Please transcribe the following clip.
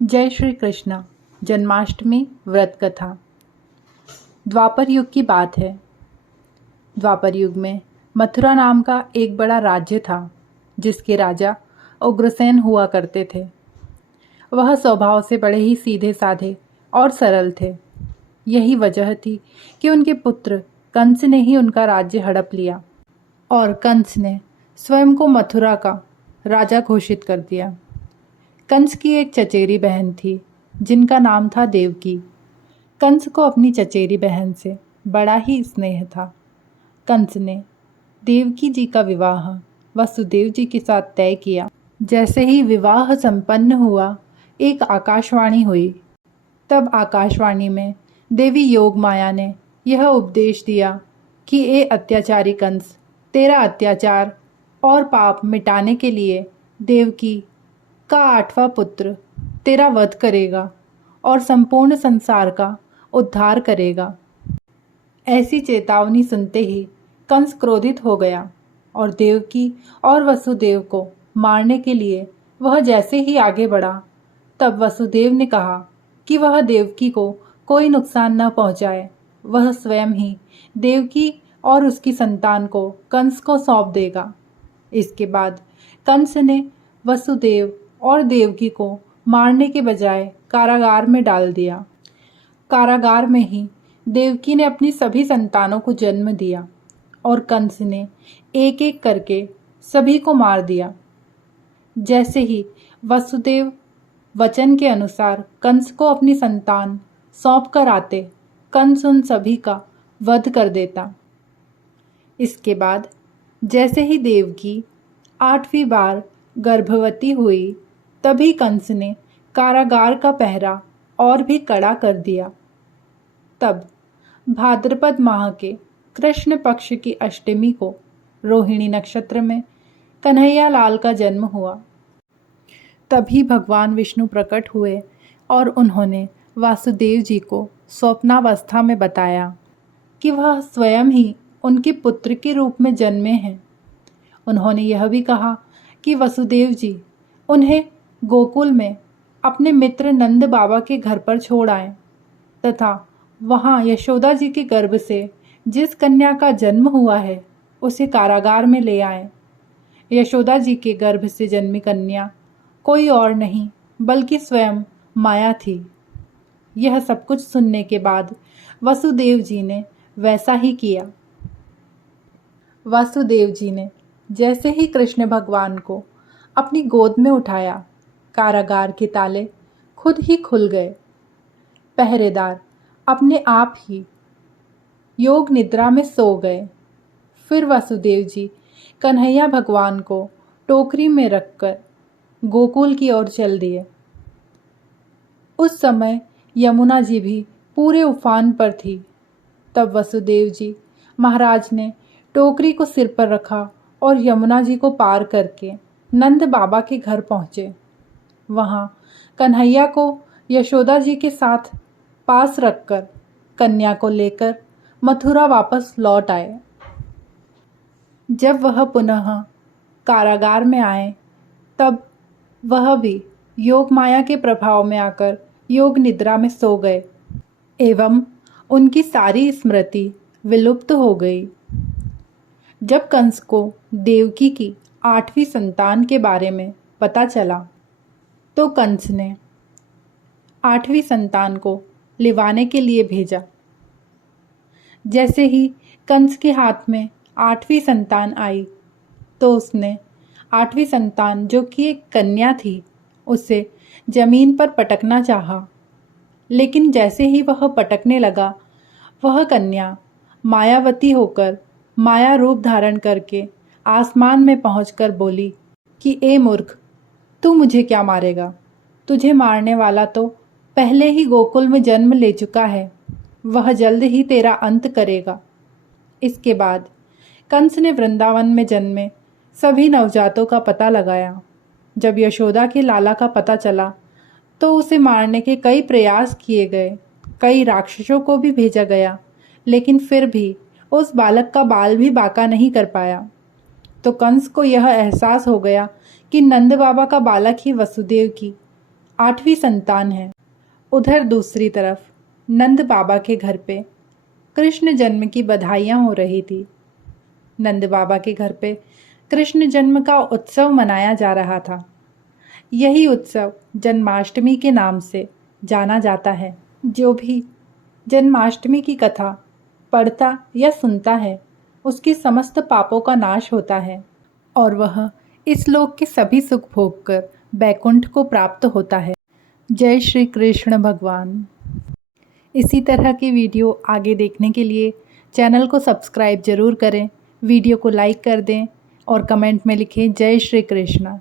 जय श्री कृष्ण। जन्माष्टमी व्रत कथा। द्वापर युग की बात है। द्वापर युग में मथुरा नाम का एक बड़ा राज्य था, जिसके राजा उग्रसेन हुआ करते थे। वह स्वभाव से बड़े ही सीधे साधे और सरल थे। यही वजह थी कि उनके पुत्र कंस ने ही उनका राज्य हड़प लिया और कंस ने स्वयं को मथुरा का राजा घोषित कर दिया। कंस की एक चचेरी बहन थी, जिनका नाम था देवकी। कंस को अपनी चचेरी बहन से बड़ा ही स्नेह था। कंस ने देवकी जी का विवाह वसुदेव जी के साथ तय किया। जैसे ही विवाह संपन्न हुआ, एक आकाशवाणी हुई। तब आकाशवाणी में देवी योग माया ने यह उपदेश दिया कि ए अत्याचारी कंस, तेरा अत्याचार और पाप मिटाने के लिए देवकी का 8वां पुत्र तेरा वध करेगा और संपूर्ण संसार का उद्धार करेगा। ऐसी चेतावनी सुनते ही कंस क्रोधित हो गया और देवकी और वसुदेव को मारने के लिए वह जैसे ही आगे बढ़ा, तब वसुदेव ने कहा कि वह देवकी को कोई नुकसान न पहुंचाए। वह स्वयं ही देवकी और उसकी संतान को कंस को सौंप देगा। इसके बाद कंस ने वसुदेव और देवकी को मारने के बजाय कारागार में डाल दिया। कारागार में ही देवकी ने अपनी सभी संतानों को जन्म दिया और कंस ने एक एक करके सभी को मार दिया। जैसे ही वसुदेव वचन के अनुसार कंस को अपनी संतान सौंप कर आते, कंस उन सभी का वध कर देता। इसके बाद जैसे ही देवकी 8वीं बार गर्भवती हुई, तभी कंस ने कारागार का पहरा और भी कड़ा कर दिया। तब भाद्रपद माह के कृष्ण पक्ष की अष्टमी को रोहिणी नक्षत्र में कन्हैया लाल का जन्म हुआ। तभी भगवान विष्णु प्रकट हुए और उन्होंने वासुदेव जी को स्वप्नावस्था में बताया कि वह स्वयं ही उनके पुत्र के रूप में जन्मे हैं। उन्होंने यह भी कहा कि वसुदेव जी उन्हें गोकुल में अपने मित्र नंद बाबा के घर पर छोड़ आए तथा वहां यशोदा जी के गर्भ से जिस कन्या का जन्म हुआ है, उसे कारागार में ले आए। यशोदा जी के गर्भ से जन्मी कन्या कोई और नहीं बल्कि स्वयं माया थी। यह सब कुछ सुनने के बाद वसुदेव जी ने वैसा ही किया। वासुदेव जी ने जैसे ही कृष्ण भगवान को अपनी गोद में उठाया, कारागार के ताले खुद ही खुल गए। पहरेदार अपने आप ही योग निद्रा में सो गए। फिर वासुदेव जी कन्हैया भगवान को टोकरी में रखकर गोकुल की ओर चल दिए। उस समय यमुना जी भी पूरे उफान पर थी। तब वसुदेव जी महाराज ने टोकरी को सिर पर रखा और यमुना जी को पार करके नंद बाबा के घर पहुंचे। वहां कन्हैया को यशोदा जी के साथ पास रखकर कन्या को लेकर मथुरा वापस लौट आए। जब वह पुनः कारागार में आए, तब वह भी योग माया के प्रभाव में आकर योग निद्रा में सो गए एवं उनकी सारी स्मृति विलुप्त हो गई। जब कंस को देवकी की 8वीं संतान के बारे में पता चला, तो कंस ने 8वीं संतान को लिवाने के लिए भेजा। जैसे ही कंस के हाथ में 8वीं संतान आई, तो उसने 8वीं संतान, जो कि एक कन्या थी, उसे जमीन पर पटकना चाहा। लेकिन जैसे ही वह पटकने लगा, वह कन्या मायावती होकर माया रूप धारण करके आसमान में पहुंचकर बोली कि ए मूर्ख, तू मुझे क्या मारेगा? तुझे मारने वाला तो पहले ही गोकुल में जन्म ले चुका है, वह जल्द ही तेरा अंत करेगा। इसके बाद कंस ने वृंदावन में जन्मे सभी नवजातों का पता लगाया। जब यशोदा के लाला का पता चला, तो उसे मारने के कई प्रयास किए गए, कई राक्षसों को भी भेजा गया, लेकिन फिर भी उस बालक का बाल भी बांका नहीं कर पाया। तो कंस को यह एहसास हो गया कि नंद बाबा का बालक ही वसुदेव की 8वीं संतान है। उधर दूसरी तरफ नंद बाबा के घर पे कृष्ण जन्म की बधाइयाँ हो रही थी। नंद बाबा के घर पे कृष्ण जन्म का उत्सव मनाया जा रहा था। यही उत्सव जन्माष्टमी के नाम से जाना जाता है। जो भी जन्माष्टमी की कथा पढ़ता या सुनता है, उसकी समस्त पापों का नाश होता है और वह इस लोक के सभी सुख भोग कर बैकुंठ को प्राप्त होता है। जय श्री कृष्ण भगवान। इसी तरह की वीडियो आगे देखने के लिए चैनल को सब्सक्राइब जरूर करें, वीडियो को लाइक कर दें और कमेंट में लिखें जय श्री कृष्ण।